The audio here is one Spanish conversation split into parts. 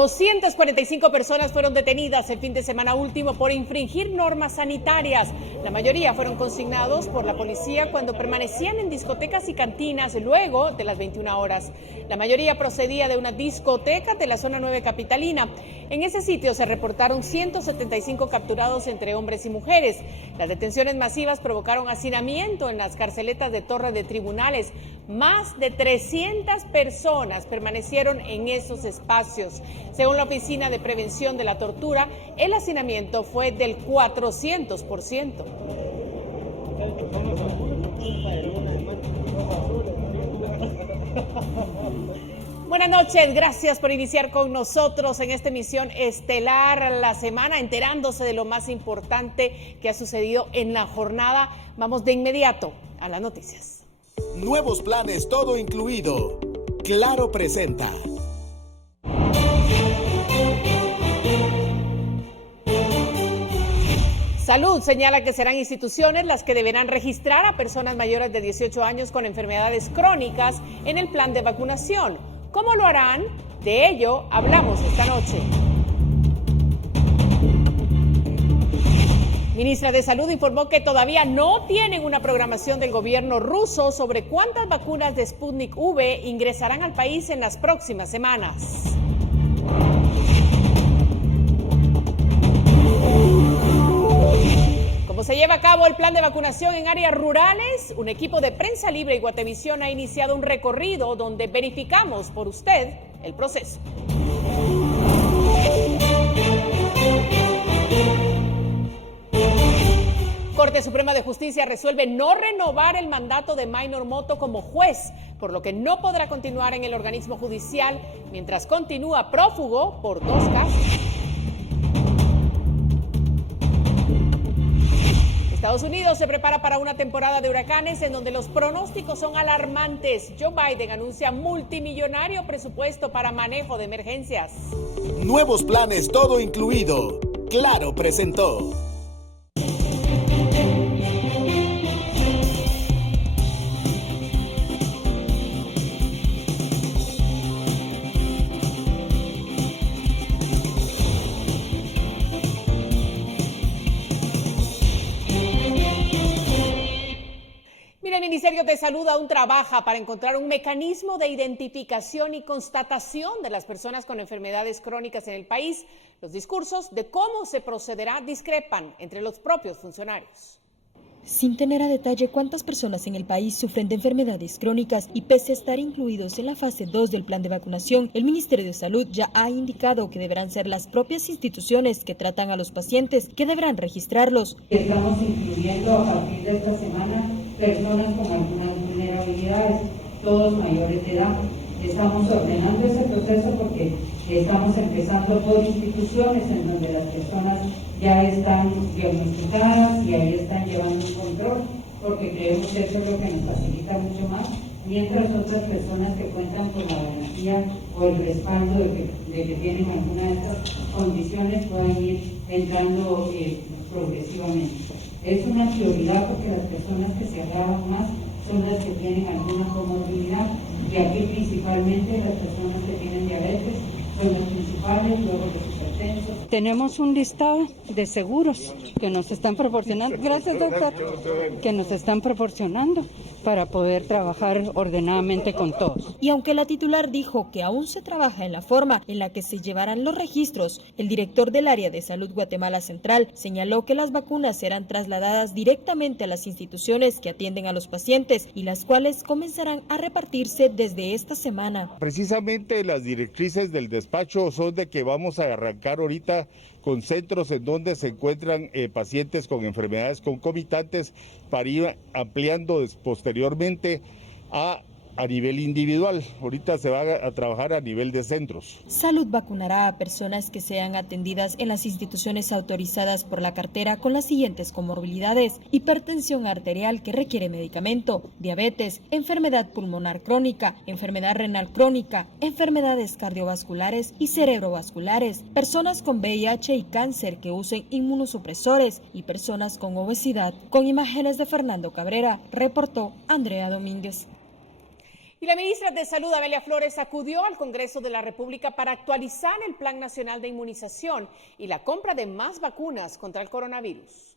245 personas fueron detenidas el fin de semana último por infringir normas sanitarias. La mayoría fueron consignados por la policía cuando permanecían en discotecas y cantinas luego de las 21 horas. La mayoría procedía de una discoteca de la zona 9 capitalina. En ese sitio se reportaron 175 capturados entre hombres y mujeres. Las detenciones masivas provocaron hacinamiento en las carceletas de Torre de Tribunales. Más de 300 personas permanecieron en esos espacios. Según la Oficina de Prevención de la Tortura, el hacinamiento fue del 400%. Buenas noches, gracias por iniciar con nosotros en esta emisión estelar la semana, enterándose de lo más importante que ha sucedido en la jornada. Vamos de inmediato a las noticias. Nuevos planes, todo incluido. Claro presenta. Salud señala que serán instituciones las que deberán registrar a personas mayores de 18 años con enfermedades crónicas en el plan de vacunación. ¿Cómo lo harán? De ello hablamos esta noche. Ministra de Salud informó que todavía no tienen una programación del gobierno ruso sobre cuántas vacunas de Sputnik V ingresarán al país en las próximas semanas. Como se lleva a cabo el plan de vacunación en áreas rurales, un equipo de Prensa Libre y Guatevisión ha iniciado un recorrido donde verificamos por usted el proceso. Corte Suprema de Justicia resuelve no renovar el mandato de Maynor Motto como juez, por lo que no podrá continuar en el organismo judicial mientras continúa prófugo por 2 casos. Estados Unidos se prepara para una temporada de huracanes en donde los pronósticos son alarmantes. Joe Biden anuncia multimillonario presupuesto para manejo de emergencias. Nuevos planes, todo incluido. Claro presentó. El Ministerio de Salud aún trabaja para encontrar un mecanismo de identificación y constatación de las personas con enfermedades crónicas en el país. Los discursos de cómo se procederá discrepan entre los propios funcionarios. Sin tener a detalle cuántas personas en el país sufren de enfermedades crónicas y pese a estar incluidos en la fase 2 del plan de vacunación, el Ministerio de Salud ya ha indicado que deberán ser las propias instituciones que tratan a los pacientes que deberán registrarlos. Estamos incluyendo a partir de esta semana personas con algunas vulnerabilidades, todos mayores de edad. Estamos ordenando ese proceso porque estamos empezando por instituciones en donde las personas ya están diagnosticadas y ahí están llevando un control, porque creemos que eso es lo que nos facilita mucho más, mientras otras personas que cuentan con la garantía o el respaldo de que tienen alguna de estas condiciones pueden ir entrando progresivamente. Es una prioridad porque las personas que se agravan más son las que tienen alguna comorbilidad y aquí principalmente las personas que tienen diabetes son las principales, luego los hipertensos. Tenemos un listado de seguros que nos están proporcionando, gracias doctor, que nos están proporcionando para poder trabajar ordenadamente con todos. Y aunque la titular dijo que aún se trabaja en la forma en la que se llevarán los registros, el director del área de salud Guatemala Central señaló que las vacunas serán trasladadas directamente a las instituciones que atienden a los pacientes y las cuales comenzarán a repartirse desde esta semana. Precisamente las directrices del despacho son de que vamos a arrancar ahorita con centros en donde se encuentran pacientes con enfermedades concomitantes para ir ampliando posteriormente a nivel individual. Ahorita se va a trabajar a nivel de centros. Salud vacunará a personas que sean atendidas en las instituciones autorizadas por la cartera con las siguientes comorbilidades: hipertensión arterial que requiere medicamento, diabetes, enfermedad pulmonar crónica, enfermedad renal crónica, enfermedades cardiovasculares y cerebrovasculares, personas con VIH y cáncer que usen inmunosupresores y personas con obesidad. Con imágenes de Fernando Cabrera, reportó Andrea Domínguez. Y la ministra de Salud, Amelia Flores, acudió al Congreso de la República para actualizar el Plan Nacional de Inmunización y la compra de más vacunas contra el coronavirus.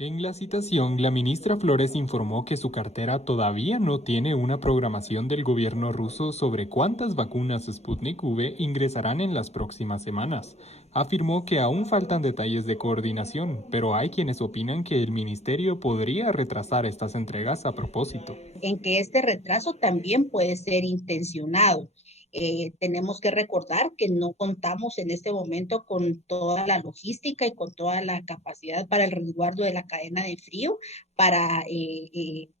En la citación, la ministra Flores informó que su cartera todavía no tiene una programación del gobierno ruso sobre cuántas vacunas Sputnik V ingresarán en las próximas semanas. Afirmó que aún faltan detalles de coordinación, pero hay quienes opinan que el ministerio podría retrasar estas entregas a propósito. En que este retraso también puede ser intencionado. Tenemos que recordar que no contamos en este momento con toda la logística y con toda la capacidad para el resguardo de la cadena de frío para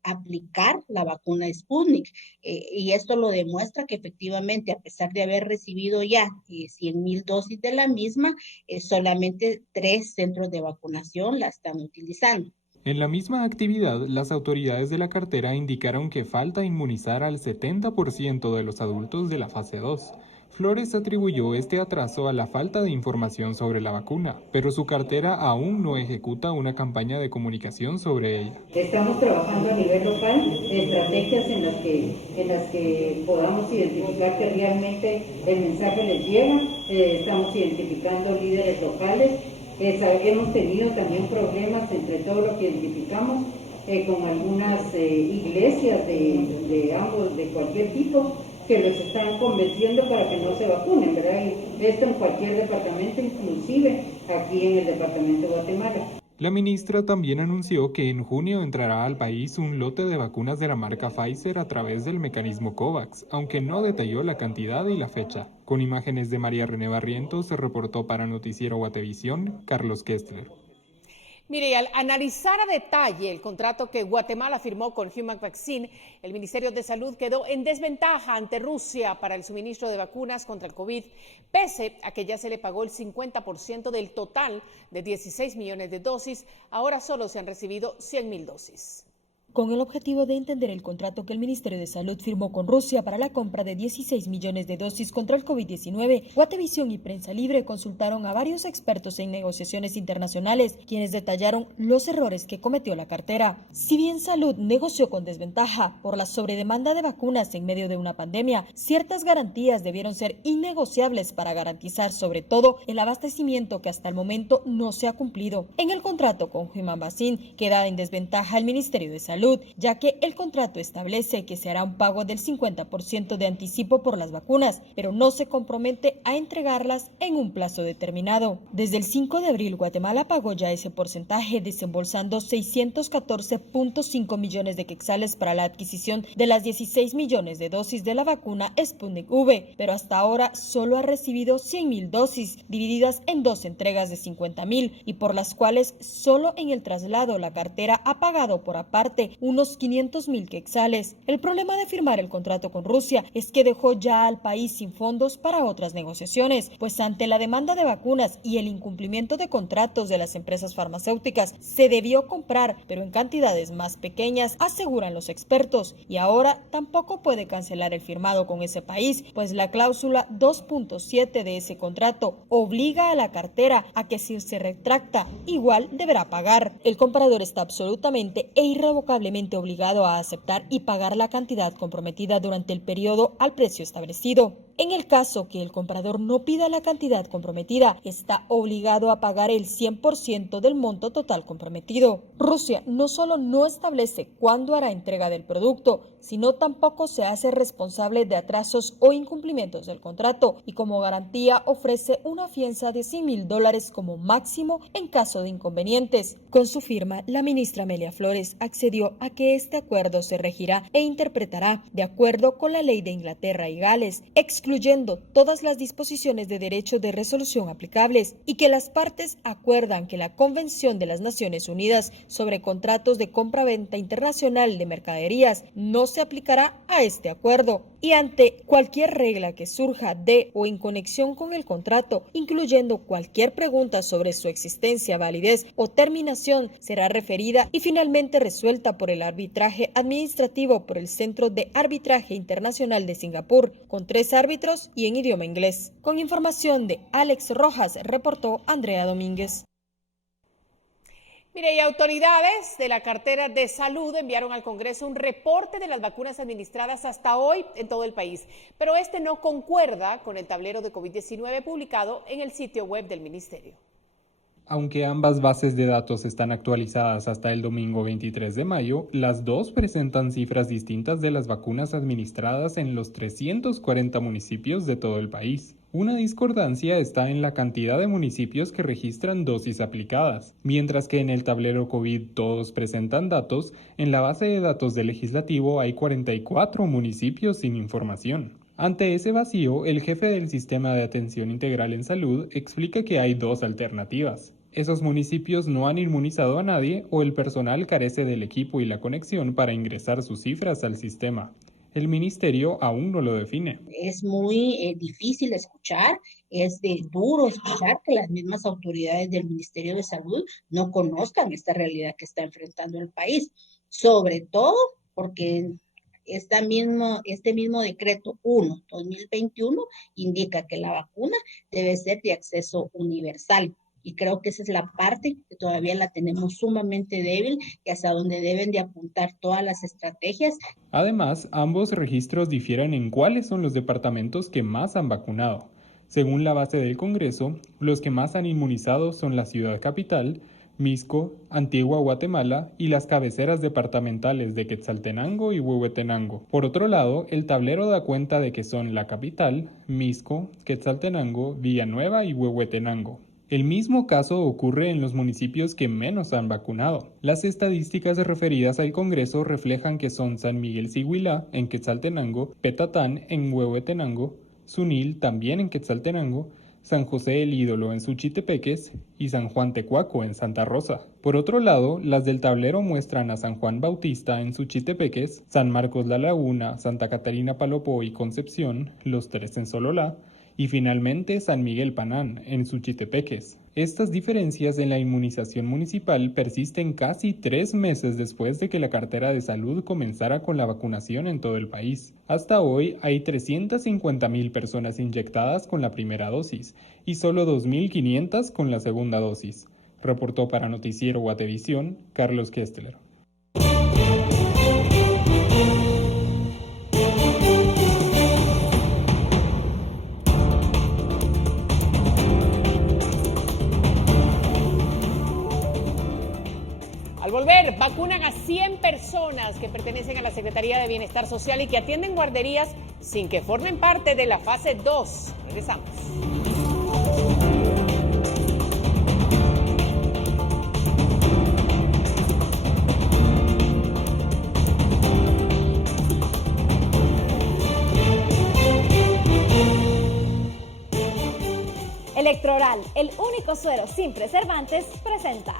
aplicar la vacuna Sputnik. Y esto lo demuestra que efectivamente, a pesar de haber recibido ya 100,000 dosis de la misma, solamente 3 centros de vacunación la están utilizando. En la misma actividad, las autoridades de la cartera indicaron que falta inmunizar al 70% de los adultos de la fase 2. Flores atribuyó este atraso a la falta de información sobre la vacuna, pero su cartera aún no ejecuta una campaña de comunicación sobre ella. Estamos trabajando a nivel local estrategias en las que podamos identificar que realmente el mensaje les llega. Estamos identificando líderes locales. Hemos tenido también problemas entre todo lo que identificamos con algunas iglesias de cualquier tipo que los están convenciendo para que no se vacunen, ¿verdad? Y esto en cualquier departamento, inclusive aquí en el departamento de Guatemala. La ministra también anunció que en junio entrará al país un lote de vacunas de la marca Pfizer a través del mecanismo COVAX, aunque no detalló la cantidad y la fecha. Con imágenes de María René Barrientos, se reportó para Noticiero Guatevisión, Carlos Kestler. Mire, y al analizar a detalle el contrato que Guatemala firmó con Human Vaccine, el Ministerio de Salud quedó en desventaja ante Rusia para el suministro de vacunas contra el COVID, pese a que ya se le pagó el 50% del total de 16 millones de dosis. Ahora solo se han recibido 100,000 dosis. Con el objetivo de entender el contrato que el Ministerio de Salud firmó con Rusia para la compra de 16 millones de dosis contra el COVID-19, Guatevisión y Prensa Libre consultaron a varios expertos en negociaciones internacionales, quienes detallaron los errores que cometió la cartera. Si bien Salud negoció con desventaja por la sobredemanda de vacunas en medio de una pandemia, ciertas garantías debieron ser innegociables para garantizar sobre todo el abastecimiento que hasta el momento no se ha cumplido. En el contrato con Human Vaccine queda en desventaja el Ministerio de Salud, ya que el contrato establece que se hará un pago del 50% de anticipo por las vacunas, pero no se compromete a entregarlas en un plazo determinado. Desde el 5 de abril, Guatemala pagó ya ese porcentaje, desembolsando 614.5 millones de quetzales para la adquisición de las 16 millones de dosis de la vacuna Sputnik V, pero hasta ahora solo ha recibido 100,000 dosis, divididas en 2 entregas de 50,000, y por las cuales solo en el traslado la cartera ha pagado por aparte unos 500,000 quetzales. El problema de firmar el contrato con Rusia es que dejó ya al país sin fondos para otras negociaciones, pues ante la demanda de vacunas y el incumplimiento de contratos de las empresas farmacéuticas, se debió comprar, pero en cantidades más pequeñas, aseguran los expertos, y ahora tampoco puede cancelar el firmado con ese país, pues la cláusula 2.7 de ese contrato obliga a la cartera a que si se retracta, igual deberá pagar. El comprador está absolutamente e irrevocablemente obligado a aceptar y pagar la cantidad comprometida durante el periodo al precio establecido. En el caso que el comprador no pida la cantidad comprometida, está obligado a pagar el 100% del monto total comprometido. Rusia no solo no establece cuándo hará entrega del producto, sino tampoco se hace responsable de atrasos o incumplimientos del contrato, y como garantía ofrece una fianza de $100,000 como máximo en caso de inconvenientes. Con su firma, la ministra Amelia Flores accedió a que este acuerdo se regirá e interpretará de acuerdo con la ley de Inglaterra y Gales, excluyendo todas las disposiciones de derecho de resolución aplicables, y que las partes acuerdan que la Convención de las Naciones Unidas sobre contratos de compra-venta internacional de mercaderías no se aplicará a este acuerdo, y ante cualquier regla que surja de o en conexión con el contrato, incluyendo cualquier pregunta sobre su existencia, validez o terminación, será referida y finalmente resuelta por el arbitraje administrativo por el Centro de Arbitraje Internacional de Singapur, con 3 árbitros y en idioma inglés. Con información de Alex Rojas, reportó Andrea Domínguez. Mire, y autoridades de la cartera de salud enviaron al Congreso un reporte de las vacunas administradas hasta hoy en todo el país, pero este no concuerda con el tablero de COVID-19 publicado en el sitio web del ministerio. Aunque ambas bases de datos están actualizadas hasta el domingo 23 de mayo, las dos presentan cifras distintas de las vacunas administradas en los 340 municipios de todo el país. Una discordancia está en la cantidad de municipios que registran dosis aplicadas. Mientras que en el tablero COVID todos presentan datos, en la base de datos del legislativo hay 44 municipios sin información. Ante ese vacío, el jefe del Sistema de Atención Integral en Salud explica que hay dos alternativas. Esos municipios no han inmunizado a nadie o el personal carece del equipo y la conexión para ingresar sus cifras al sistema. El ministerio aún no lo define. Es muy difícil escuchar, es duro escuchar que las mismas autoridades del Ministerio de Salud no conozcan esta realidad que está enfrentando el país, sobre todo porque este mismo decreto 1/2021 indica que la vacuna debe ser de acceso universal. Y creo que esa es la parte que todavía la tenemos sumamente débil y hasta donde deben de apuntar todas las estrategias. Además, ambos registros difieren en cuáles son los departamentos que más han vacunado. Según la base del Congreso, los que más han inmunizado son la ciudad capital, Misco, Antigua Guatemala y las cabeceras departamentales de Quetzaltenango y Huehuetenango. Por otro lado, el tablero da cuenta de que son la capital, Misco, Quetzaltenango, Villanueva y Huehuetenango. El mismo caso ocurre en los municipios que menos han vacunado. Las estadísticas referidas al Congreso reflejan que son San Miguel Siguilá en Quetzaltenango, Petatán en Huehuetenango, Sunil también en Quetzaltenango, San José el Ídolo en Suchitepeques y San Juan Tecuaco en Santa Rosa. Por otro lado, las del tablero muestran a San Juan Bautista en Suchitepeques, San Marcos La Laguna, Santa Catarina Palopó y Concepción, los tres en Sololá, y finalmente San Miguel Panán, en Suchitepeques. Estas diferencias en la inmunización municipal persisten casi 3 meses después de que la cartera de salud comenzara con la vacunación en todo el país. Hasta hoy hay 350,000 personas inyectadas con la primera dosis y solo 2,500 con la segunda dosis. Reportó para Noticiero Guatevisión, Carlos Kestler. Al volver, vacunan a 100 personas que pertenecen a la Secretaría de Bienestar Social y que atienden guarderías sin que formen parte de la fase 2. Regresamos. Electroral, el único suero sin preservantes, presenta.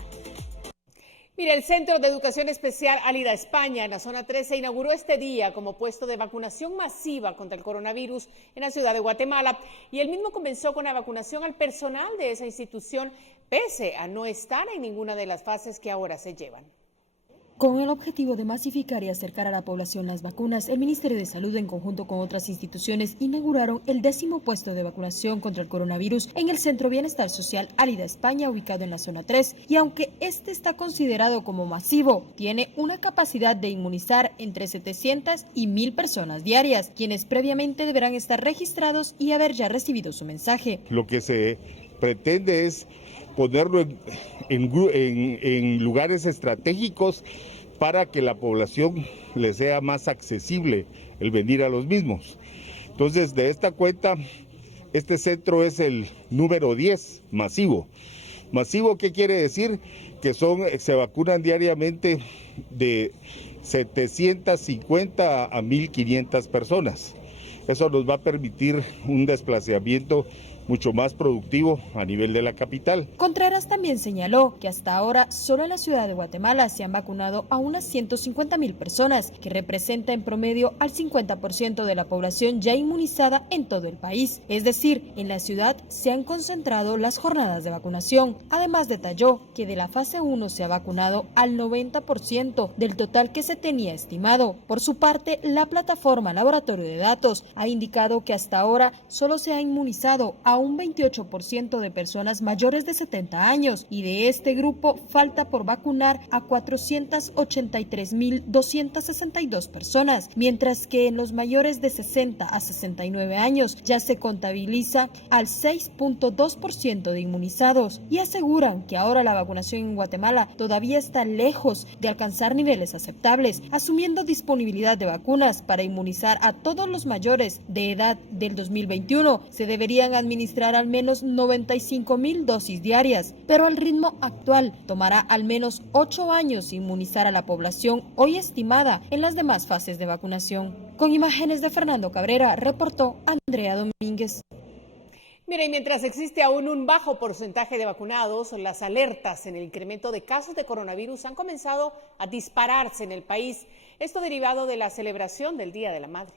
Mire, el Centro de Educación Especial Álida España en la zona 3 se inauguró este día como puesto de vacunación masiva contra el coronavirus en la ciudad de Guatemala y el mismo comenzó con la vacunación al personal de esa institución pese a no estar en ninguna de las fases que ahora se llevan. Con el objetivo de masificar y acercar a la población las vacunas, el Ministerio de Salud, en conjunto con otras instituciones, inauguraron el 10º puesto de vacunación contra el coronavirus en el Centro Bienestar Social Álida España, ubicado en la zona 3, y aunque este está considerado como masivo, tiene una capacidad de inmunizar entre 700 y 1,000 personas diarias, quienes previamente deberán estar registrados y haber ya recibido su mensaje. Lo que se pretende es ponerlo en lugares estratégicos para que la población le sea más accesible el venir a los mismos. Entonces, de esta cuenta, este centro es el número 10 masivo. ¿Masivo qué quiere decir? Que se vacunan diariamente de 750 a 1,500 personas. Eso nos va a permitir un desplazamiento mucho más productivo a nivel de la capital. Contreras también señaló que hasta ahora solo en la ciudad de Guatemala se han vacunado a unas 150,000 personas, que representa en promedio al 50% de la población ya inmunizada en todo el país. Es decir, en la ciudad se han concentrado las jornadas de vacunación. Además detalló que de la fase 1 se ha vacunado al 90% del total que se tenía estimado. Por su parte, la plataforma Laboratorio de Datos ha indicado que hasta ahora solo se ha inmunizado a a un 28% de personas mayores de 70 años y de este grupo falta por vacunar a 483.262 personas, mientras que en los mayores de 60 a 69 años ya se contabiliza al 6.2% de inmunizados y aseguran que ahora la vacunación en Guatemala todavía está lejos de alcanzar niveles aceptables, asumiendo disponibilidad de vacunas para inmunizar a todos los mayores de edad del 2021. Se deberían administrar al menos 95,000 dosis diarias, pero al ritmo actual tomará al menos 8 años inmunizar a la población hoy estimada en las demás fases de vacunación. Con imágenes de Fernando Cabrera, reportó Andrea Domínguez. Mira, y mientras existe aún un bajo porcentaje de vacunados, las alertas en el incremento de casos de coronavirus han comenzado a dispararse en el país. Esto derivado de la celebración del Día de la Madre.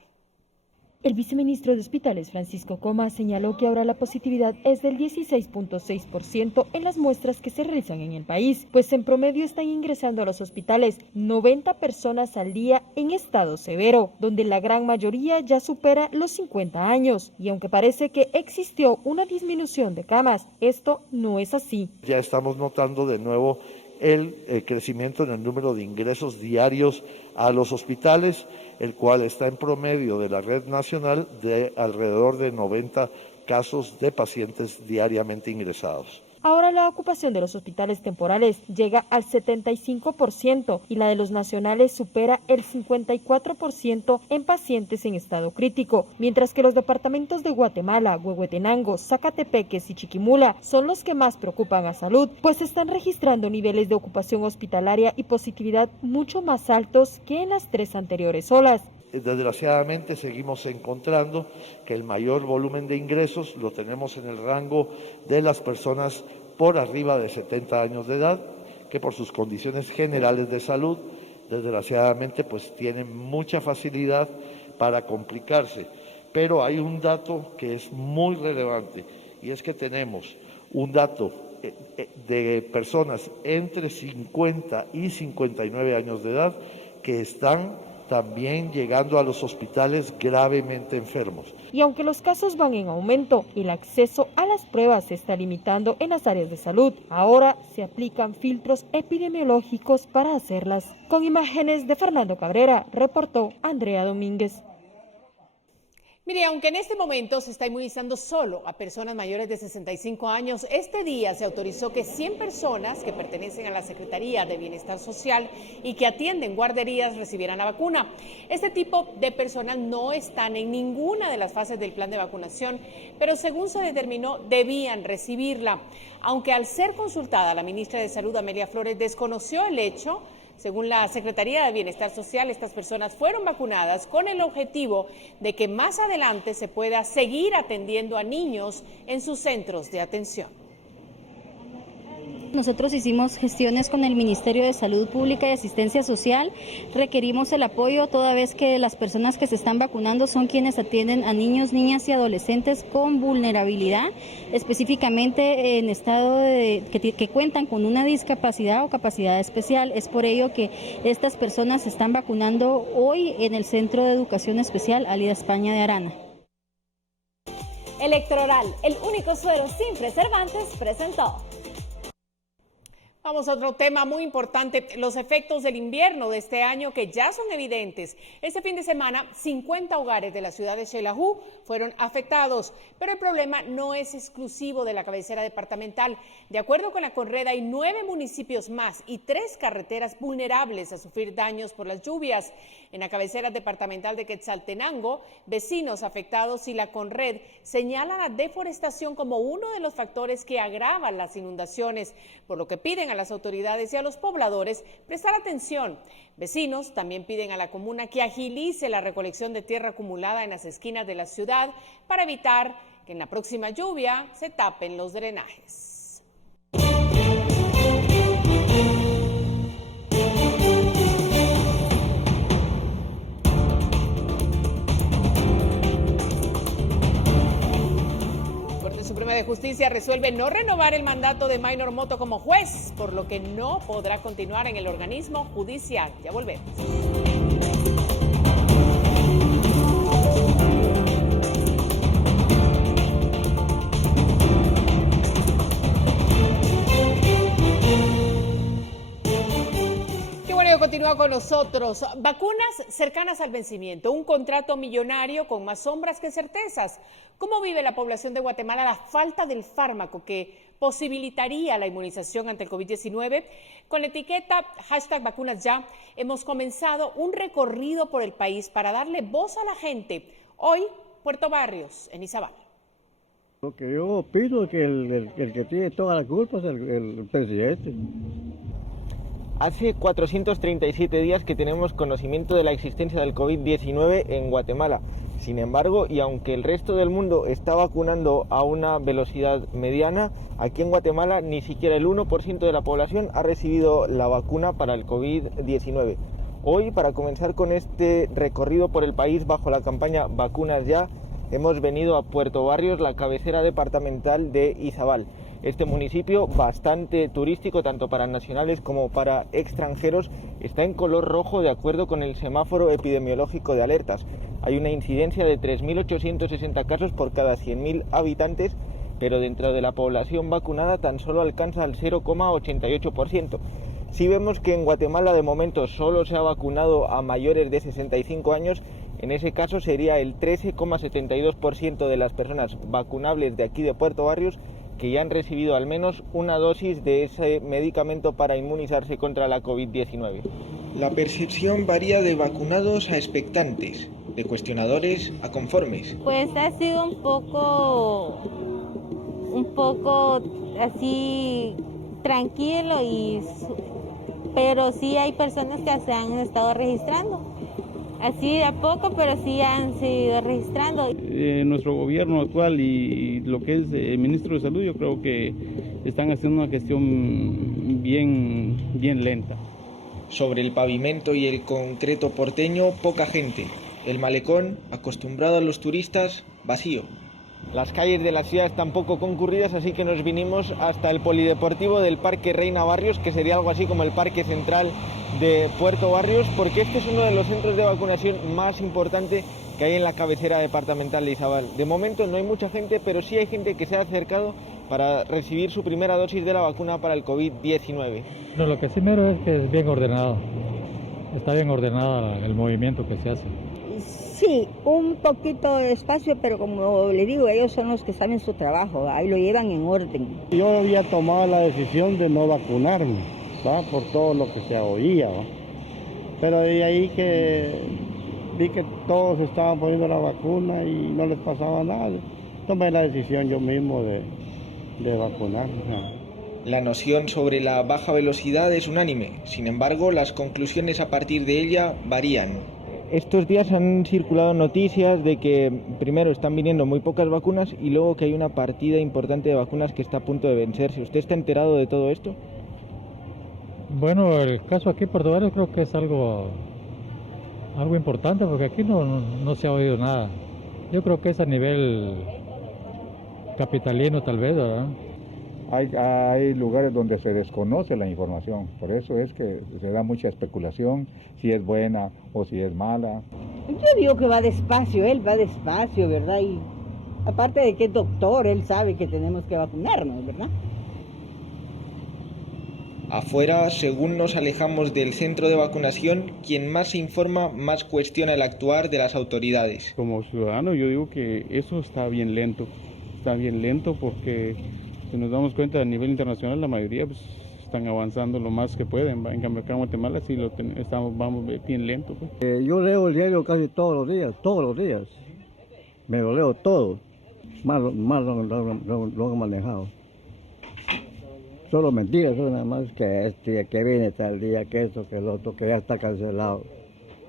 El viceministro de Hospitales, Francisco Coma, señaló que ahora la positividad es del 16.6% en las muestras que se realizan en el país, pues en promedio están ingresando a los hospitales 90 personas al día en estado severo, donde la gran mayoría ya supera los 50 años. Y aunque parece que existió una disminución de camas, esto no es así. Ya estamos notando de nuevo el crecimiento en el número de ingresos diarios a los hospitales, el cual está en promedio de la red nacional de alrededor de 90 casos de pacientes diariamente ingresados. Ahora la ocupación de los hospitales temporales llega al 75% y la de los nacionales supera el 54% en pacientes en estado crítico, mientras que los departamentos de Guatemala, Huehuetenango, Zacatepeques y Chiquimula son los que más preocupan a salud, pues están registrando niveles de ocupación hospitalaria y positividad mucho más altos que en las 3 anteriores olas. Desgraciadamente seguimos encontrando que el mayor volumen de ingresos lo tenemos en el rango de las personas por arriba de 70 años de edad, que por sus condiciones generales de salud, desgraciadamente pues tienen mucha facilidad para complicarse. Pero hay un dato que es muy relevante y es que tenemos un dato de personas entre 50 y 59 años de edad que están también llegando a los hospitales gravemente enfermos. Y aunque los casos van en aumento, el acceso a las pruebas se está limitando en las áreas de salud. Ahora se aplican filtros epidemiológicos para hacerlas. Con imágenes de Fernando Cabrera, reportó Andrea Domínguez. Mire, aunque en este momento se está inmunizando solo a personas mayores de 65 años, este día se autorizó que 100 personas que pertenecen a la Secretaría de Bienestar Social y que atienden guarderías recibieran la vacuna. Este tipo de personas no están en ninguna de las fases del plan de vacunación, pero según se determinó, debían recibirla. Aunque al ser consultada, la ministra de Salud, Amelia Flores, desconoció el hecho. Según la Secretaría de Bienestar Social, estas personas fueron vacunadas con el objetivo de que más adelante se pueda seguir atendiendo a niños en sus centros de atención. Nosotros hicimos gestiones con el Ministerio de Salud Pública y Asistencia Social, requerimos el apoyo toda vez que las personas que se están vacunando son quienes atienden a niños, niñas y adolescentes con vulnerabilidad, específicamente en estado que cuentan con una discapacidad o capacidad especial. Es por ello que estas personas se están vacunando hoy en el Centro de Educación Especial Álida España de Arana. Electroral, el único suero sin preservantes, presentó. Vamos a otro tema muy importante, los efectos del invierno de este año que ya son evidentes. Este fin de semana, 50 hogares de la ciudad de Xelajú fueron afectados, pero el problema no es exclusivo de la cabecera departamental. De acuerdo con la Conred, hay 9 municipios más y 3 carreteras vulnerables a sufrir daños por las lluvias. En la cabecera departamental de Quetzaltenango, vecinos afectados y la Conred señalan la deforestación como uno de los factores que agravan las inundaciones, por lo que piden a las autoridades y a los pobladores prestar atención. Vecinos también piden a la comuna que agilice la recolección de tierra acumulada en las esquinas de la ciudad para evitar que en la próxima lluvia se tapen los drenajes. Suprema de Justicia resuelve no renovar el mandato de Maynor Moto como juez, por lo que no podrá continuar en el organismo judicial. Ya volvemos. con nosotros. Vacunas cercanas al vencimiento, un contrato millonario con más sombras que certezas. ¿Cómo vive la población de Guatemala la falta del fármaco que posibilitaría la inmunización ante el COVID-19? Con la etiqueta #VacunasYa hemos comenzado un recorrido por el país para darle voz a la gente. Hoy, Puerto Barrios, en Izabal. Lo que yo opino es que el que tiene toda la culpa es el presidente. Hace 437 días que tenemos conocimiento de la existencia del COVID-19 en Guatemala. Sin embargo, y aunque el resto del mundo está vacunando a una velocidad mediana, aquí en Guatemala ni siquiera el 1% de la población ha recibido la vacuna para el COVID-19. Hoy, para comenzar con este recorrido por el país bajo la campaña Vacunas Ya, hemos venido a Puerto Barrios, la cabecera departamental de Izabal. Este municipio, bastante turístico tanto para nacionales como para extranjeros, está en color rojo de acuerdo con el semáforo epidemiológico de alertas. Hay una incidencia de 3.860 casos por cada 100.000 habitantes, pero dentro de la población vacunada tan solo alcanza el 0,88%. Si vemos que en Guatemala de momento solo se ha vacunado a mayores de 65 años, en ese caso sería el 13,72% de las personas vacunables de aquí de Puerto Barrios que ya han recibido al menos una dosis de ese medicamento para inmunizarse contra la COVID-19. La percepción varía de vacunados a expectantes, de cuestionadores a conformes. Pues ha sido un poco así tranquilo, pero sí hay personas que se han estado registrando. Así de a poco, pero sí han seguido registrando. Nuestro gobierno actual y lo que es el ministro de Salud, yo creo que están haciendo una gestión bien lenta. Sobre el pavimento y el concreto porteño, poca gente. El malecón, acostumbrado a los turistas, vacío. Las calles de la ciudad están poco concurridas, así que nos vinimos hasta el polideportivo del Parque Reina Barrios, que sería algo así como el parque central de Puerto Barrios, porque este es uno de los centros de vacunación más importantes que hay en la cabecera departamental de Izabal. De momento no hay mucha gente, pero sí hay gente que se ha acercado para recibir su primera dosis de la vacuna para el COVID-19. No, lo que sí miro es que es bien ordenado. Está bien ordenado el movimiento que se hace. Sí, un poquito de espacio, pero como le digo, ellos son los que saben su trabajo, ahí lo llevan en orden. Yo había tomado la decisión de no vacunarme, ¿va? Por todo lo que se oía, ¿va? Pero de ahí que vi que todos estaban poniendo la vacuna y no les pasaba nada, tomé la decisión yo mismo de vacunarme. La noción sobre la baja velocidad es unánime, sin embargo, las conclusiones a partir de ella varían. Estos días han circulado noticias de que primero están viniendo muy pocas vacunas y luego que hay una partida importante de vacunas que está a punto de vencerse. ¿Usted está enterado de todo esto? Bueno, el caso aquí en Puerto Barrios creo que es algo importante porque aquí no se ha oído nada. Yo creo que es a nivel capitalino tal vez, ¿verdad? Hay lugares donde se desconoce la información, por eso es que se da mucha especulación, si es buena o si es mala. Yo digo que va despacio, él va despacio, ¿verdad? Y aparte de que es doctor, él sabe que tenemos que vacunarnos, ¿verdad? Afuera, según nos alejamos del centro de vacunación, quien más se informa, más cuestiona el actuar de las autoridades. Como ciudadano yo digo que eso está bien lento porque si nos damos cuenta a nivel internacional la mayoría pues, están avanzando lo más que pueden. En cambio acá en Guatemala sí vamos bien lento. Pues. Yo leo el diario casi todos los días. Me lo leo todo. Más lo han manejado. Solo mentiras, solo nada más que viene tal día, que esto, que el otro, que ya está cancelado.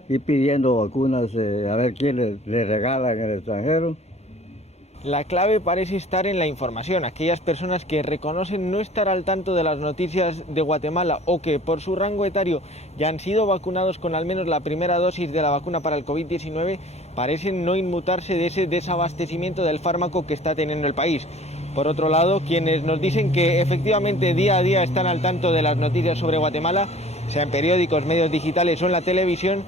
Y pidiendo vacunas a ver quién le regala en el extranjero. La clave parece estar en la información. Aquellas personas que reconocen no estar al tanto de las noticias de Guatemala o que por su rango etario ya han sido vacunados con al menos la primera dosis de la vacuna para el COVID-19 parecen no inmutarse de ese desabastecimiento del fármaco que está teniendo el país. Por otro lado, quienes nos dicen que efectivamente día a día están al tanto de las noticias sobre Guatemala, sea en periódicos, medios digitales o en la televisión,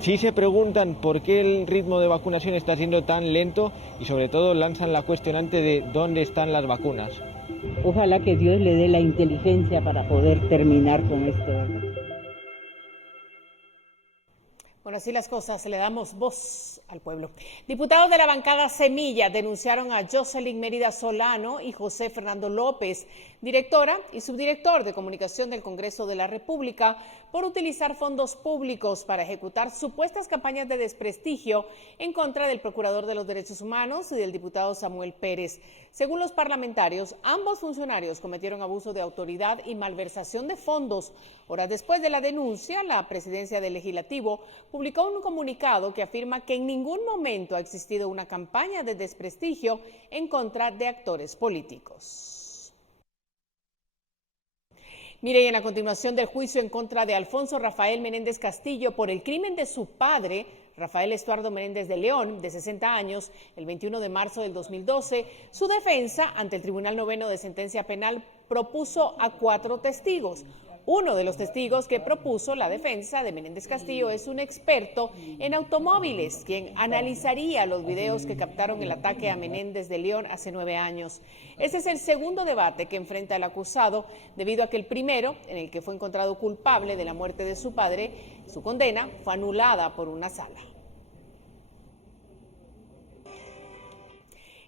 sí se preguntan por qué el ritmo de vacunación está siendo tan lento y sobre todo lanzan la cuestionante de dónde están las vacunas. Ojalá que Dios le dé la inteligencia para poder terminar con esto. Bueno, así las cosas, le damos voz al pueblo. Diputados de la bancada Semilla denunciaron a Jocelyn Mérida Solano y José Fernando López, directora y subdirector de comunicación del Congreso de la República, por utilizar fondos públicos para ejecutar supuestas campañas de desprestigio en contra del Procurador de los Derechos Humanos y del diputado Samuel Pérez. Según los parlamentarios, ambos funcionarios cometieron abuso de autoridad y malversación de fondos. Horas después de la denuncia, la presidencia del Legislativo publicó un comunicado que afirma que en ningún momento ha existido una campaña de desprestigio en contra de actores políticos. Mire, y en la continuación del juicio en contra de Alfonso Rafael Menéndez Castillo por el crimen de su padre, Rafael Estuardo Menéndez de León, de 60 años, el 21 de marzo del 2012, su defensa ante el Tribunal Noveno de Sentencia Penal propuso a 4 testigos. Uno de los testigos que propuso la defensa de Menéndez Castillo es un experto en automóviles, quien analizaría los videos que captaron el ataque a Menéndez de León hace 9 años. Ese es el segundo debate que enfrenta el acusado, debido a que el primero, en el que fue encontrado culpable de la muerte de su padre, su condena fue anulada por una sala.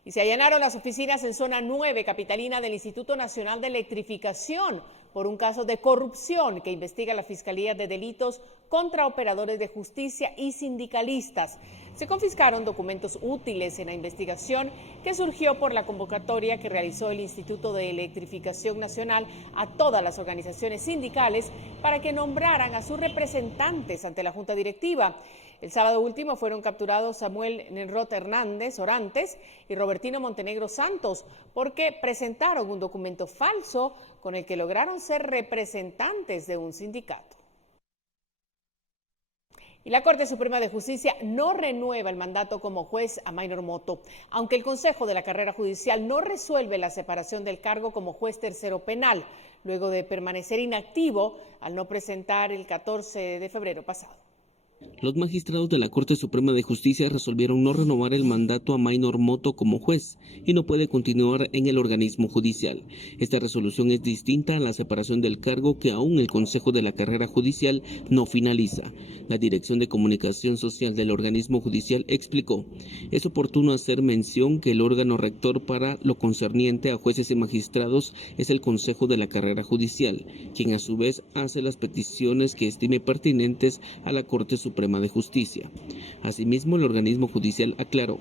Y se allanaron las oficinas en zona 9 capitalina del Instituto Nacional de Electrificación por un caso de corrupción que investiga la Fiscalía de Delitos contra operadores de justicia y sindicalistas. Se confiscaron documentos útiles en la investigación que surgió por la convocatoria que realizó el Instituto de Electrificación Nacional a todas las organizaciones sindicales para que nombraran a sus representantes ante la Junta Directiva. El sábado último fueron capturados Samuel Nenrot Hernández Orantes y Robertino Montenegro Santos porque presentaron un documento falso con el que lograron ser representantes de un sindicato. Y la Corte Suprema de Justicia no renueva el mandato como juez a Maynor Motto, aunque el Consejo de la Carrera Judicial no resuelve la separación del cargo como juez tercero penal, luego de permanecer inactivo al no presentar el 14 de febrero pasado. Los magistrados de la Corte Suprema de Justicia resolvieron no renovar el mandato a Maynor Motto como juez y no puede continuar en el organismo judicial. Esta resolución es distinta a la separación del cargo que aún el Consejo de la Carrera Judicial no finaliza. La Dirección de Comunicación Social del organismo judicial explicó: es oportuno hacer mención que el órgano rector para lo concerniente a jueces y magistrados es el Consejo de la Carrera Judicial, quien a su vez hace las peticiones que estime pertinentes a la Corte Suprema de Justicia. Asimismo, el organismo judicial aclaró: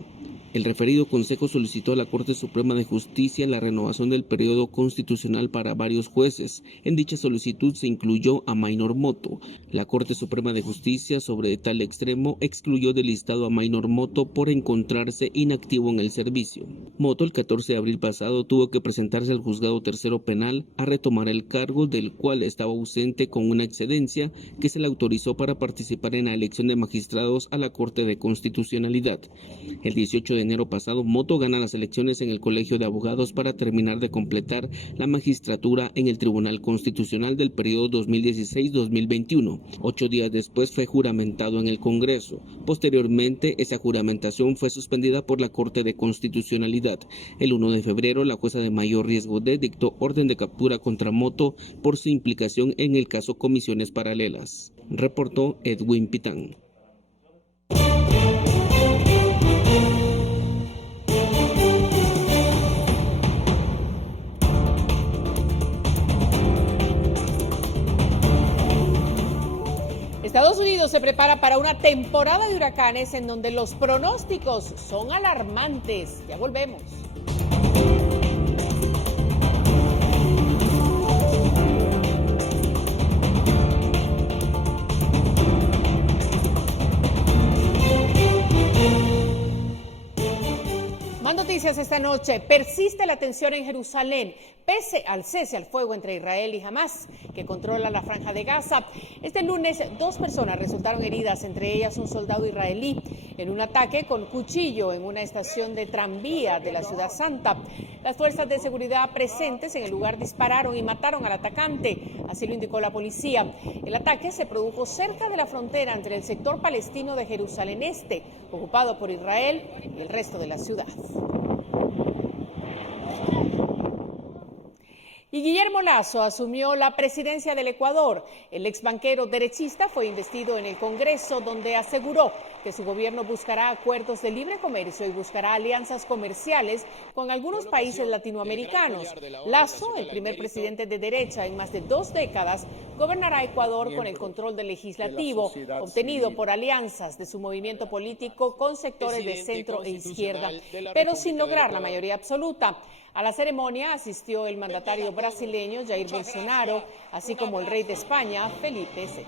el referido consejo solicitó a la Corte Suprema de Justicia la renovación del periodo constitucional para varios jueces. En dicha solicitud se incluyó a Maynor Motto. La Corte Suprema de Justicia, sobre tal extremo, excluyó del listado a Maynor Motto por encontrarse inactivo en el servicio. Motto, el 14 de abril pasado, tuvo que presentarse al juzgado tercero penal a retomar el cargo, del cual estaba ausente con una excedencia que se le autorizó para participar en la elección de magistrados a la Corte de Constitucionalidad. El 18 de enero pasado, Motto gana las elecciones en el Colegio de Abogados para terminar de completar la magistratura en el Tribunal Constitucional del periodo 2016-2021. 8 días después fue juramentado en el Congreso. Posteriormente, esa juramentación fue suspendida por la Corte de Constitucionalidad. El 1 de febrero, la jueza de mayor riesgo D dictó orden de captura contra Motto por su implicación en el caso Comisiones Paralelas. Reportó Edwin Pitán. Estados Unidos se prepara para una temporada de huracanes en donde los pronósticos son alarmantes. Ya volvemos. Más noticias esta noche. Persiste la tensión en Jerusalén, pese al cese al fuego entre Israel y Hamás, que controla la Franja de Gaza. Este lunes, 2 personas resultaron heridas, entre ellas un soldado israelí, en un ataque con cuchillo en una estación de tranvía de la Ciudad Santa. Las fuerzas de seguridad presentes en el lugar dispararon y mataron al atacante, así lo indicó la policía. El ataque se produjo cerca de la frontera entre el sector palestino de Jerusalén Este, ocupado por Israel, y el resto de la ciudad. Y Guillermo Lasso asumió la presidencia del Ecuador. El exbanquero derechista fue investido en el Congreso, donde aseguró que su gobierno buscará acuerdos de libre comercio y buscará alianzas comerciales con algunos países latinoamericanos. Lasso, el primer presidente de derecha en más de 2 décadas, gobernará Ecuador con el control del legislativo, obtenido por alianzas de su movimiento político con sectores de centro e izquierda, pero sin lograr la mayoría absoluta. A la ceremonia asistió el mandatario brasileño Jair Bolsonaro, así como el rey de España, Felipe VI.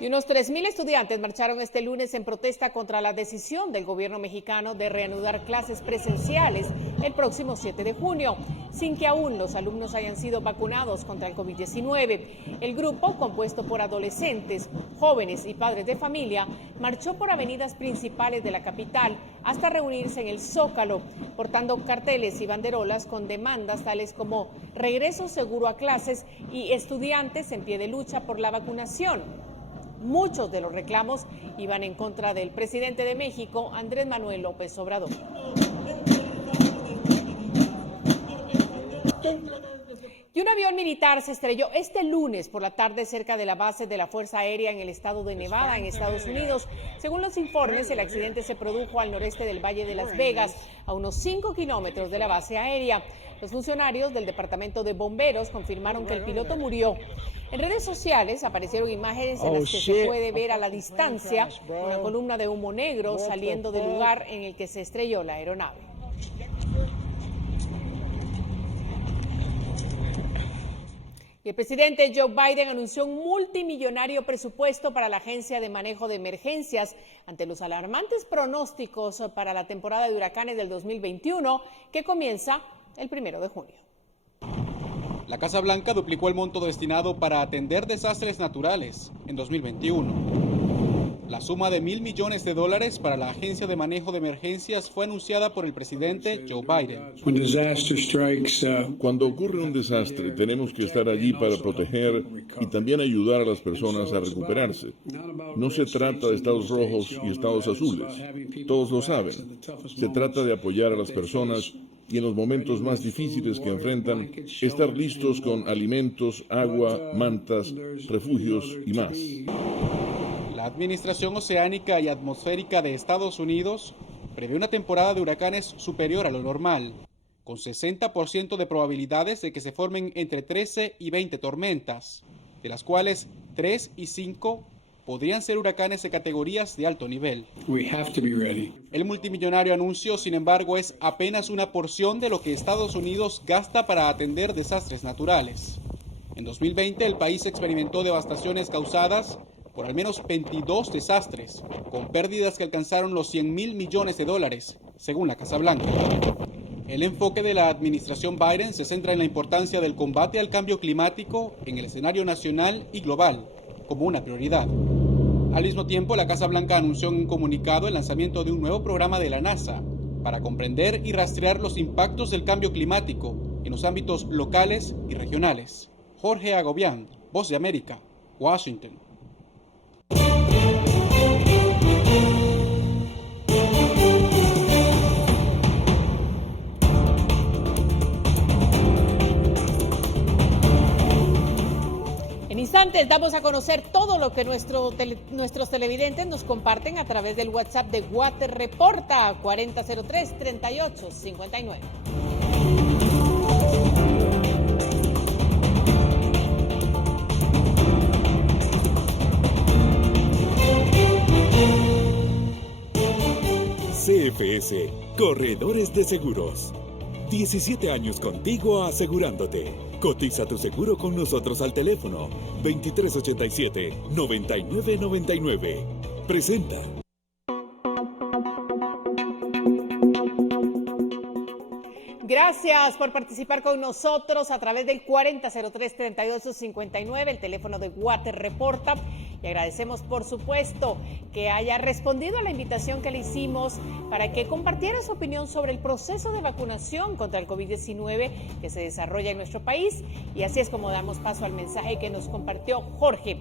Y unos 3.000 estudiantes marcharon este lunes en protesta contra la decisión del gobierno mexicano de reanudar clases presenciales el próximo 7 de junio, sin que aún los alumnos hayan sido vacunados contra el COVID-19. El grupo, compuesto por adolescentes, jóvenes y padres de familia, marchó por avenidas principales de la capital hasta reunirse en el Zócalo, portando carteles y banderolas con demandas tales como regreso seguro a clases y estudiantes en pie de lucha por la vacunación. Muchos de los reclamos iban en contra del presidente de México, Andrés Manuel López Obrador. Y un avión militar se estrelló este lunes por la tarde cerca de la base de la Fuerza Aérea en el estado de Nevada, en Estados Unidos. Según los informes, el accidente se produjo al noreste del Valle de Las Vegas, a unos 5 kilómetros de la base aérea. Los funcionarios del Departamento de Bomberos confirmaron que el piloto murió. En redes sociales aparecieron imágenes en las que se puede ver a la distancia una columna de humo negro saliendo del lugar en el que se estrelló la aeronave. Y el presidente Joe Biden anunció un multimillonario presupuesto para la Agencia de Manejo de Emergencias ante los alarmantes pronósticos para la temporada de huracanes del 2021, que comienza el 1 de junio. La Casa Blanca duplicó el monto destinado para atender desastres naturales en 2021. La suma de $1.000 millones para la Agencia de Manejo de Emergencias fue anunciada por el presidente Joe Biden. Cuando ocurre un desastre, tenemos que estar allí para proteger y también ayudar a las personas a recuperarse. No se trata de estados rojos y estados azules. Todos lo saben. Se trata de apoyar a las personas y en los momentos más difíciles que enfrentan, estar listos con alimentos, agua, mantas, refugios y más. La Administración Oceánica y Atmosférica de Estados Unidos prevé una temporada de huracanes superior a lo normal, con 60% de probabilidades de que se formen entre 13 y 20 tormentas, de las cuales 3 y 5 podrían ser huracanes de categorías de alto nivel. El multimillonario anuncio, sin embargo, es apenas una porción de lo que Estados Unidos gasta para atender desastres naturales. En 2020, el país experimentó devastaciones causadas por al menos 22 desastres, con pérdidas que alcanzaron los $100.000 millones, según la Casa Blanca. El enfoque de la administración Biden se centra en la importancia del combate al cambio climático en el escenario nacional y global, como una prioridad. Al mismo tiempo, la Casa Blanca anunció en un comunicado el lanzamiento de un nuevo programa de la NASA para comprender y rastrear los impactos del cambio climático en los ámbitos locales y regionales. Jorge Agobián, Voz de América, Washington. En instantes damos a conocer todo lo que nuestros televidentes nos comparten a través del WhatsApp de Guate Reporta 4003-3859. CFS, Corredores de Seguros. 17 años contigo asegurándote. Cotiza tu seguro con nosotros al teléfono 2387-9999. Presenta. Gracias por participar con nosotros a través del 4003-3859, el teléfono de Guate Reporta. Y agradecemos, por supuesto, que haya respondido a la invitación que le hicimos para que compartiera su opinión sobre el proceso de vacunación contra el COVID-19 que se desarrolla en nuestro país. Y así es como damos paso al mensaje que nos compartió Jorge,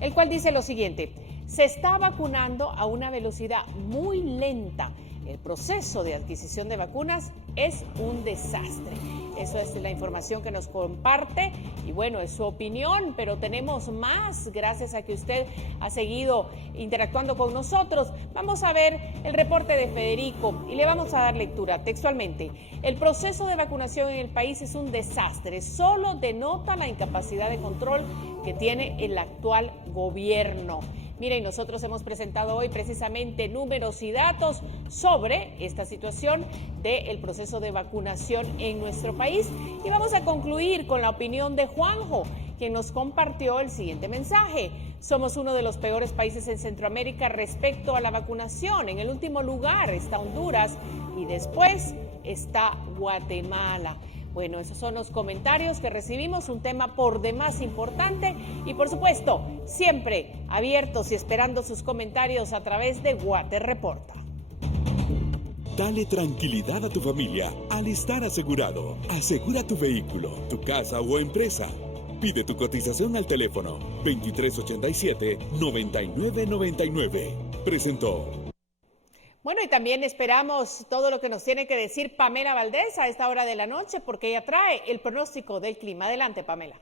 el cual dice lo siguiente: se está vacunando a una velocidad muy lenta. el proceso de adquisición de vacunas es un desastre. Eso es la información que nos comparte y bueno, es su opinión, pero tenemos más gracias a que usted ha seguido interactuando con nosotros. Vamos a ver el reporte de Federico y le vamos a dar lectura textualmente. El proceso de vacunación en el país es un desastre, solo denota la incapacidad de control que tiene el actual gobierno. Miren, nosotros hemos presentado hoy precisamente números y datos sobre esta situación del proceso de vacunación en nuestro país y vamos a concluir con la opinión de Juanjo, quien nos compartió el siguiente mensaje. Somos uno de los peores países en Centroamérica respecto a la vacunación. En el último lugar está Honduras y después está Guatemala. Bueno, esos son los comentarios que recibimos, un tema por demás importante y por supuesto, siempre abiertos y esperando sus comentarios a través de Guate Reporta. Dale tranquilidad a tu familia al estar asegurado. Asegura tu vehículo, tu casa o empresa. Pide tu cotización al teléfono 2387-9999. Presentó. Bueno, y también esperamos todo lo que nos tiene que decir Pamela Valdés a esta hora de la noche, porque ella trae el pronóstico del clima. Adelante, Pamela.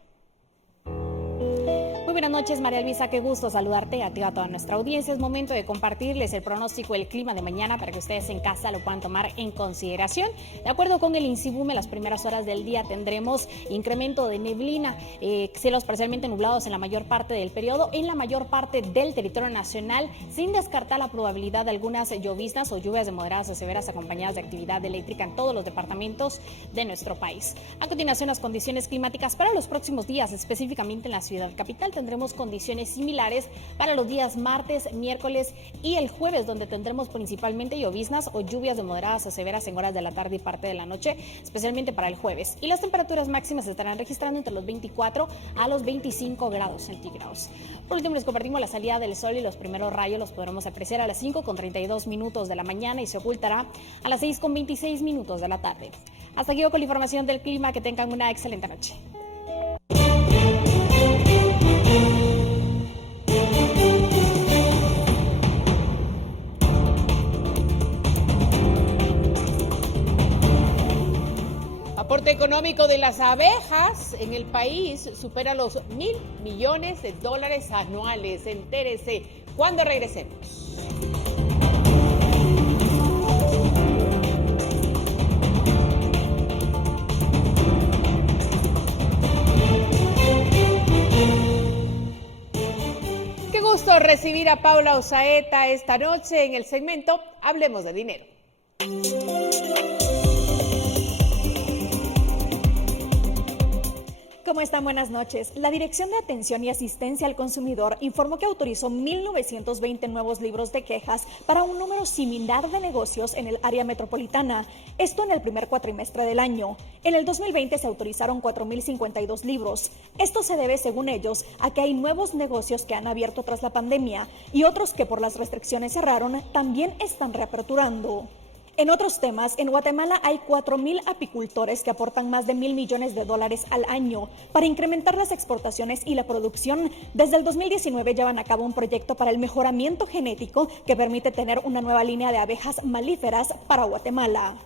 Muy buenas noches, María Elvisa, qué gusto saludarte a ti y a toda nuestra audiencia. Es momento de compartirles el pronóstico del clima de mañana para que ustedes en casa lo puedan tomar en consideración. De acuerdo con el INSIBUM, en las primeras horas del día tendremos incremento de neblina, cielos parcialmente nublados en la mayor parte del periodo, en la mayor parte del territorio nacional, sin descartar la probabilidad de algunas lloviznas o lluvias de moderadas o severas acompañadas de actividad eléctrica en todos los departamentos de nuestro país. A continuación, las condiciones climáticas para los próximos días, específicamente en la ciudad capital, tendremos condiciones similares para los días martes, miércoles y el jueves, donde tendremos principalmente lloviznas o lluvias de moderadas o severas en horas de la tarde y parte de la noche, especialmente para el jueves. Y las temperaturas máximas se estarán registrando entre los 24 a los 25 grados centígrados. Por último, les compartimos la salida del sol y los primeros rayos los podremos apreciar a las 5:32 de la mañana y se ocultará a las 6:26 de la tarde. Hasta aquí con la información del clima. Que tengan una excelente noche. Aporte económico de las abejas en el país supera los $1,000 millones anuales. Entérese cuando regresemos. Qué gusto recibir a Paula Osaeta esta noche en el segmento Hablemos de Dinero. ¿Cómo están? Buenas noches. La Dirección de Atención y Asistencia al Consumidor informó que autorizó 1,920 nuevos libros de quejas para un número similar de negocios en el área metropolitana. Esto en el primer cuatrimestre del año. En el 2020 se autorizaron 4,052 libros. Esto se debe, según ellos, a que hay nuevos negocios que han abierto tras la pandemia y otros que por las restricciones cerraron también están reaperturando. En otros temas, en Guatemala hay 4,000 apicultores que aportan más de $1,000 millones al año para incrementar las exportaciones y la producción. Desde el 2019 llevan a cabo un proyecto para el mejoramiento genético que permite tener una nueva línea de abejas malíferas para Guatemala.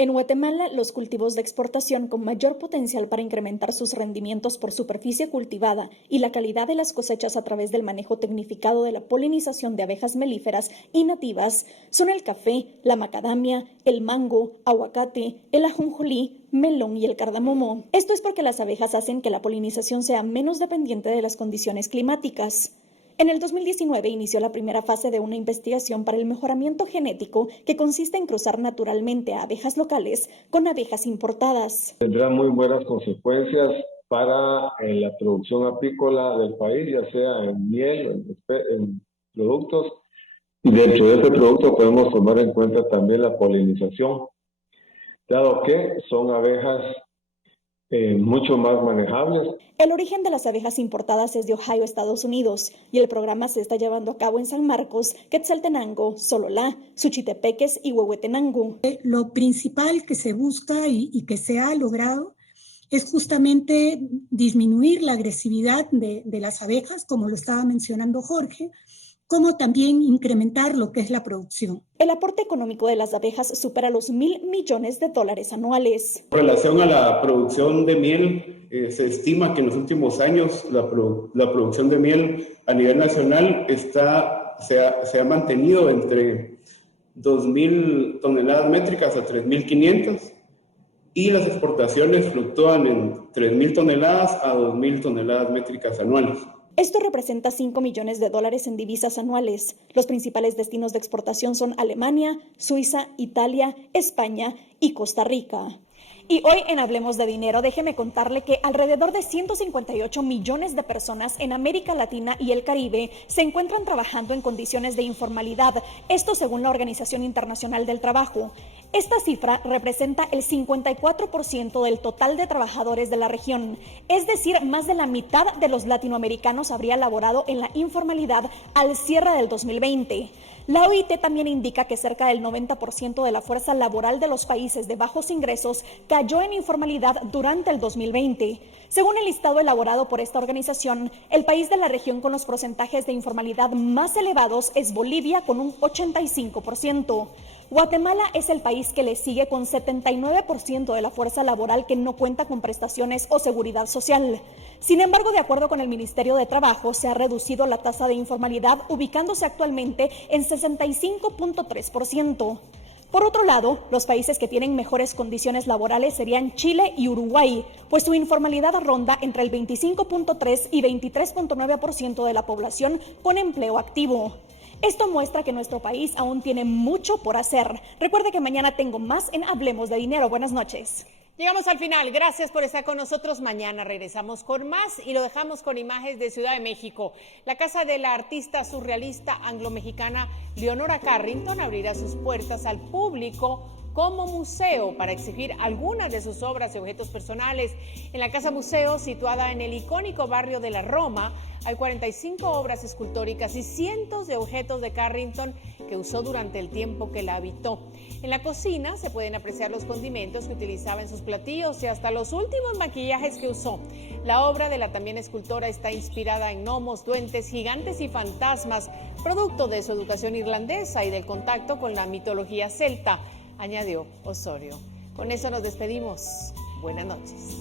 En Guatemala, los cultivos de exportación con mayor potencial para incrementar sus rendimientos por superficie cultivada y la calidad de las cosechas a través del manejo tecnificado de la polinización de abejas melíferas y nativas son el café, la macadamia, el mango, aguacate, el ajonjolí, melón y el cardamomo. Esto es porque las abejas hacen que la polinización sea menos dependiente de las condiciones climáticas. En el 2019 inició la primera fase de una investigación para el mejoramiento genético que consiste en cruzar naturalmente a abejas locales con abejas importadas. Tendrá muy buenas consecuencias para la producción apícola del país, ya sea en miel, en productos. Y dentro de este producto podemos tomar en cuenta también la polinización, dado que son abejas mucho más manejables. El origen de las abejas importadas es de Ohio, Estados Unidos, y el programa se está llevando a cabo en San Marcos, Quetzaltenango, Sololá, Suchitepeques y Huehuetenango. Lo principal que se busca y que se ha logrado es justamente disminuir la agresividad de las abejas, como lo estaba mencionando Jorge, como también incrementar lo que es la producción. El aporte económico de las abejas supera los $1.000 millones anuales. En relación a la producción de miel, se estima que en los últimos años la producción de miel a nivel nacional se ha mantenido entre 2.000 toneladas métricas a 3.500 y las exportaciones fluctúan en 3.000 toneladas a 2.000 toneladas métricas anuales. Esto representa $5 millones en divisas anuales. Los principales destinos de exportación son Alemania, Suiza, Italia, España y Costa Rica. Y hoy en Hablemos de Dinero, déjeme contarle que alrededor de 158 millones de personas en América Latina y el Caribe se encuentran trabajando en condiciones de informalidad, esto según la Organización Internacional del Trabajo. Esta cifra representa el 54% del total de trabajadores de la región, es decir, más de la mitad de los latinoamericanos habría laborado en la informalidad al cierre del 2020. La OIT también indica que cerca del 90% de la fuerza laboral de los países de bajos ingresos cayó en informalidad durante el 2020. Según el listado elaborado por esta organización, el país de la región con los porcentajes de informalidad más elevados es Bolivia con un 85%. Guatemala es el país que le sigue con 79% de la fuerza laboral que no cuenta con prestaciones o seguridad social. Sin embargo, de acuerdo con el Ministerio de Trabajo, se ha reducido la tasa de informalidad, ubicándose actualmente en 65.3%. Por otro lado, los países que tienen mejores condiciones laborales serían Chile y Uruguay, pues su informalidad ronda entre el 25.3 y 23.9% de la población con empleo activo. Esto muestra que nuestro país aún tiene mucho por hacer. Recuerde que mañana tengo más en Hablemos de Dinero. Buenas noches. Llegamos al final. Gracias por estar con nosotros. Mañana regresamos con más y lo dejamos con imágenes de Ciudad de México. La casa de la artista surrealista anglo-mexicana Leonora Carrington abrirá sus puertas al público como museo para exhibir algunas de sus obras y objetos personales. En la Casa Museo, situada en el icónico barrio de la Roma, hay 45 obras escultóricas y cientos de objetos de Carrington que usó durante el tiempo que la habitó. En la cocina se pueden apreciar los condimentos que utilizaba en sus platillos y hasta los últimos maquillajes que usó. La obra de la también escultora está inspirada en gnomos, duendes, gigantes y fantasmas, producto de su educación irlandesa y del contacto con la mitología celta, añadió Osorio. Con eso nos despedimos. Buenas noches.